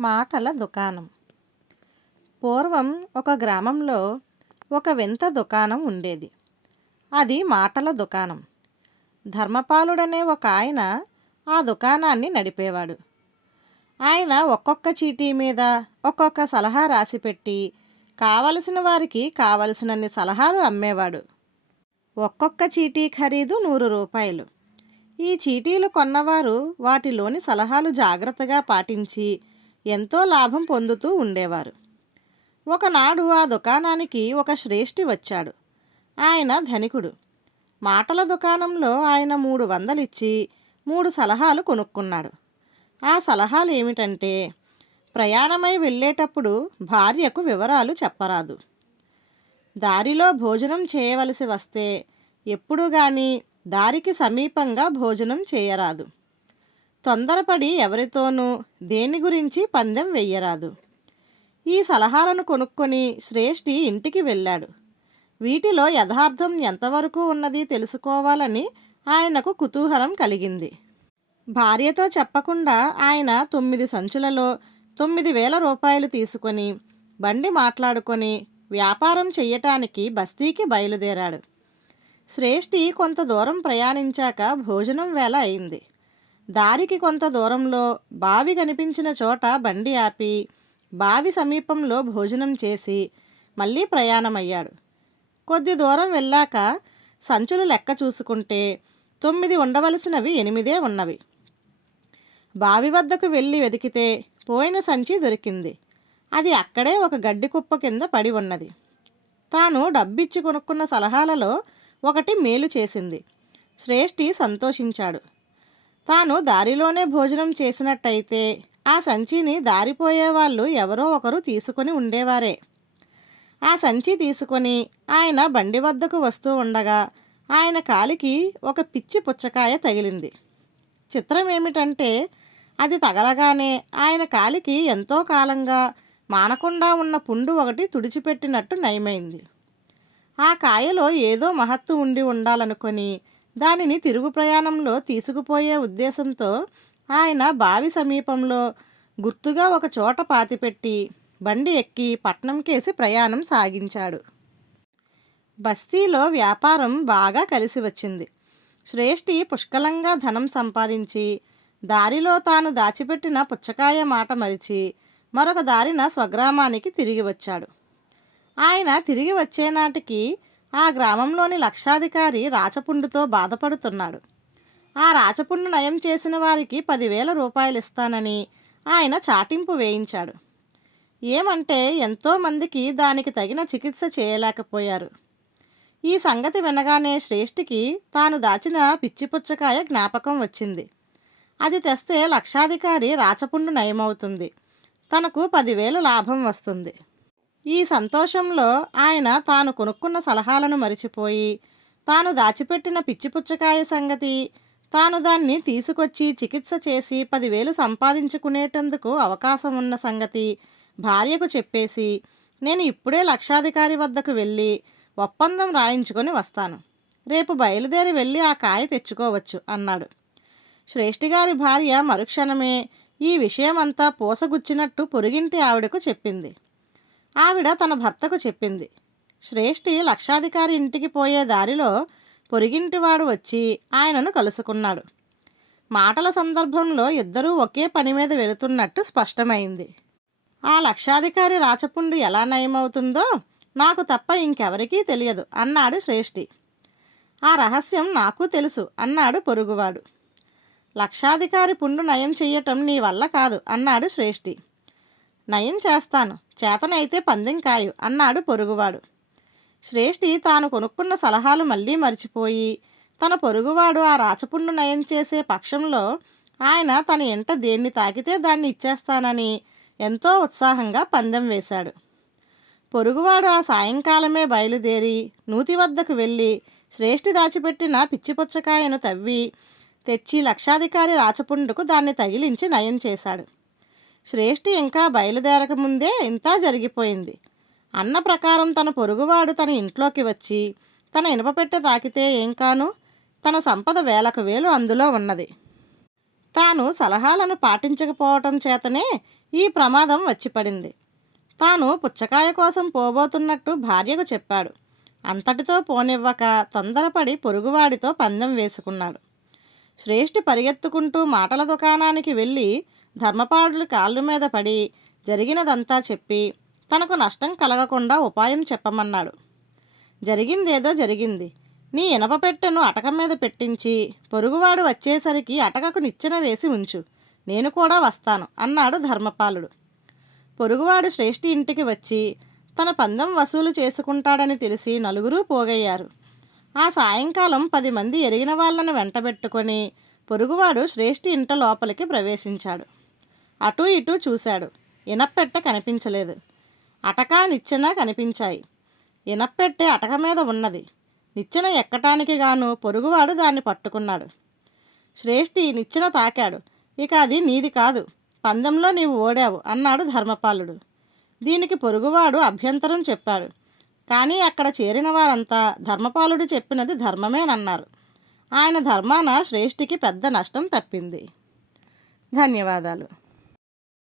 మాటల దుకాణం. పూర్వం ఒక గ్రామంలో ఒక వింత దుకాణం ఉండేది. అది మాటల దుకాణం. ధర్మపాలుడనే ఒక ఆయన ఆ దుకాణాన్ని నడిపేవాడు. ఆయన ఒక్కొక్క చీటీ మీద ఒక్కొక్క సలహా రాసిపెట్టి కావలసిన వారికి కావలసినన్ని సలహాలు అమ్మేవాడు. ఒక్కొక్క చీటీ ఖరీదు నూరు రూపాయలు. ఈ చీటీలు కొన్నవారు వాటిలోని సలహాలు జాగ్రత్తగా పాటించి ఎంతో లాభం పొందుతూ ఉండేవారు. ఒకనాడు ఆ దుకాణానికి ఒక శ్రేష్ఠి వచ్చాడు. ఆయన ధనికుడు. మాటల దుకాణంలో ఆయన మూడు వందలిచ్చి మూడు సలహాలు కొనుక్కున్నాడు. ఆ సలహాలు ఏమిటంటే ప్రయాణమై వెళ్ళేటప్పుడు భార్యకు వివరాలు చెప్పరాదు. దారిలో భోజనం చేయవలసి వస్తే ఎప్పుడు కానీ దారికి సమీపంగా భోజనం చేయరాదు. తొందరపడి ఎవరితోనూ దేని గురించి పందెం వెయ్యరాదు. ఈ సలహాలను కొనుక్కొని శ్రేష్ఠి ఇంటికి వెళ్ళాడు. వీటిలో యథార్థం ఎంతవరకు ఉన్నది తెలుసుకోవాలని ఆయనకు కుతూహలం కలిగింది. భార్యతో చెప్పకుండా ఆయన తొమ్మిది సంచులలో తొమ్మిది వేల రూపాయలు తీసుకొని బండి మాట్లాడుకొని వ్యాపారం చెయ్యటానికి బస్తీకి బయలుదేరాడు. శ్రేష్ఠి కొంత దూరం ప్రయాణించాక భోజనం వేళ అయింది. దారికి కొంత దూరంలో బావి కనిపించిన చోట బండి ఆపి బావి సమీపంలో భోజనం చేసి మళ్ళీ ప్రయాణమయ్యాడు. కొద్ది దూరం వెళ్ళాక సంచులు లెక్క చూసుకుంటే తొమ్మిది ఉండవలసినవి ఎనిమిదే ఉన్నవి. బావి వద్దకు వెళ్ళి వెతికితే పోయిన సంచి దొరికింది. అది అక్కడే ఒక గడ్డి కుప్ప కింద పడి ఉన్నది. తాను డబ్బిచ్చి కొనుక్కున్న సలహాలలో ఒకటి మేలు చేసింది. శ్రేష్ఠి సంతోషించాడు. తాను దారిలోనే భోజనం చేసినట్టయితే ఆ సంచిని దారిపోయే వాళ్ళు ఎవరో ఒకరు తీసుకొని ఉండేవారే. ఆ సంచి తీసుకొని ఆయన బండి వద్దకు వస్తూ ఉండగా ఆయన కాలికి ఒక పిచ్చి పుచ్చకాయ తగిలింది. చిత్రం ఏమిటంటే అది తగలగానే ఆయన కాలికి ఎంతో కాలంగా మానకుండా ఉన్న పుండు ఒకటి తుడిచిపెట్టినట్టు నయమైంది. ఆ కాయలో ఏదో మహత్తు ఉండి ఉండాలనుకొని దానిని తిరుగు ప్రయాణంలో తీసుకుపోయే ఉద్దేశంతో ఆయన బావి సమీపంలో గుర్తుగా ఒక చోట పాతిపెట్టి బండి ఎక్కి పట్నంకేసి ప్రయాణం సాగించాడు. బస్తీలో వ్యాపారం బాగా కలిసి వచ్చింది. శ్రేష్ఠి పుష్కలంగా ధనం సంపాదించి దారిలో తాను దాచిపెట్టిన పుచ్చకాయ మాట మరిచి మరొక దారిన స్వగ్రామానికి తిరిగి వచ్చాడు. ఆయన తిరిగి వచ్చేనాటికి ఆ గ్రామంలోని లక్షాధికారి రాచపుండుతో బాధపడుతున్నాడు. ఆ రాచపుండు నయం చేసిన వారికి పదివేల రూపాయలు ఇస్తానని ఆయన చాటింపు వేయించాడు. ఏమంటే ఎంతోమందికి దానికి తగిన చికిత్స చేయలేకపోయారు. ఈ సంగతి వినగానే శ్రేష్ఠికి తాను దాచిన పిచ్చిపుచ్చకాయ జ్ఞాపకం వచ్చింది. అది తెస్తే లక్షాధికారి రాచపుండు నయమవుతుంది. తనకు పదివేల లాభం వస్తుంది. ఈ సంతోషంలో ఆయన తాను కొనుక్కున్న సలహాలను మరిచిపోయి తాను దాచిపెట్టిన పిచ్చిపుచ్చకాయ సంగతి తాను దాన్ని తీసుకొచ్చి చికిత్స చేసి పదివేలు సంపాదించుకునేటందుకు అవకాశం ఉన్న సంగతి భార్యకు చెప్పేసి నేను ఇప్పుడే లక్షాధికారి వద్దకు వెళ్ళి ఒప్పందం రాయించుకొని వస్తాను. రేపు బయలుదేరి వెళ్ళి ఆ కాయ తెచ్చుకోవచ్చు అన్నాడు. శ్రేష్ఠిగారి భార్య మరుక్షణమే ఈ విషయమంతా పూసగుచ్చినట్టు పొరుగింటి ఆవిడకు చెప్పింది. ఆవిడ తన భర్తకు చెప్పింది. శ్రేష్ఠి లక్షాధికారి ఇంటికి పోయే దారిలో పొరిగింటివాడు వచ్చి ఆయనను కలుసుకున్నాడు. మాటల సందర్భంలో ఇద్దరూ ఒకే పని మీద వెళుతున్నట్టు స్పష్టమైంది. ఆ లక్షాధికారి రాచపుండు ఎలా నయమవుతుందో నాకు తప్ప ఇంకెవరికీ తెలియదు అన్నాడు శ్రేష్ఠి. ఆ రహస్యం నాకు తెలుసు అన్నాడు పొరుగువాడు. లక్షాధికారి పుండు నయం చెయ్యటం నీ వల్ల కాదు అన్నాడు శ్రేష్ఠి. నయం చేస్తాను. చేతనైతే పందెం కాయు అన్నాడు పొరుగువాడు. శ్రేష్ఠి తాను కొనుక్కున్న సలహాలు మళ్ళీ మర్చిపోయి తన పొరుగువాడు ఆ రాచపుండు నయం చేసే పక్షంలో ఆయన తన ఇంట దేన్ని తాకితే దాన్ని ఇచ్చేస్తానని ఎంతో ఉత్సాహంగా పందెం వేశాడు. పొరుగువాడు ఆ సాయంకాలమే బయలుదేరి నూతి వద్దకు వెళ్ళి శ్రేష్ఠి దాచిపెట్టిన పిచ్చిపుచ్చకాయను తవ్వి తెచ్చి లక్షాధికారి రాచపుండుకు దాన్ని తగిలించి నయం చేశాడు. శ్రేష్ఠి ఇంకా బయలుదేరకముందే ఇంతా జరిగిపోయింది. అన్న ప్రకారం తన పొరుగువాడు తన ఇంట్లోకి వచ్చి తన ఇనుపపెట్టె తాకితే ఏం కాను? తన సంపద వేలకు వేలు అందులో ఉన్నది. తాను సలహాలను పాటించకపోవటం చేతనే ఈ ప్రమాదం వచ్చిపడింది. తాను పుచ్చకాయ కోసం పోబోతున్నట్టు భార్యకు చెప్పాడు. అంతటితో పోనివ్వక తొందరపడి పొరుగువాడితో పందెం వేసుకున్నాడు. శ్రేష్ఠి పరిగెత్తుకుంటూ మాటల దుకాణానికి వెళ్ళి ధర్మపాడులు కాళ్ళ మీద పడి జరిగినదంతా చెప్పి తనకు నష్టం కలగకుండా ఉపాయం చెప్పమన్నాడు. జరిగిందేదో జరిగింది. నీ ఇనప పెట్టెను అటక మీద పెట్టించి పొరుగువాడు వచ్చేసరికి అటకకు నిచ్చెన వేసి ఉంచు. నేను కూడా వస్తాను అన్నాడు ధర్మపాలుడు. పొరుగువాడు శ్రేష్ఠి ఇంటికి వచ్చి తన పందెం వసూలు చేసుకుంటాడని తెలిసి నలుగురు పోగయ్యారు. ఆ సాయంకాలం పది మంది ఎరిగిన వాళ్ళను వెంటబెట్టుకొని పొరుగువాడు శ్రేష్ఠి ఇంట లోపలికి ప్రవేశించాడు. అటూ ఇటూ చూశాడు. ఇనప్పెట్ట కనిపించలేదు. అటకా నిచ్చెన కనిపించాయి. ఇనప్పెట్టె అటక మీద ఉన్నది. నిచ్చెన ఎక్కటానికి గాను పొరుగువాడు దాన్ని పట్టుకున్నాడు. శ్రేష్ఠి నిచ్చెన తాకాడు. ఇక అది నీది కాదు. పందెంలో నీవు ఓడావు అన్నాడు ధర్మపాలుడు. దీనికి పొరుగువాడు అభ్యంతరం చెప్పాడు. కానీ అక్కడ చేరిన వారంతా ధర్మపాలుడు చెప్పినది ధర్మమేనన్నారు. ఆయన ధర్మాన శ్రేష్ఠికి పెద్ద నష్టం తప్పింది. ధన్యవాదాలు.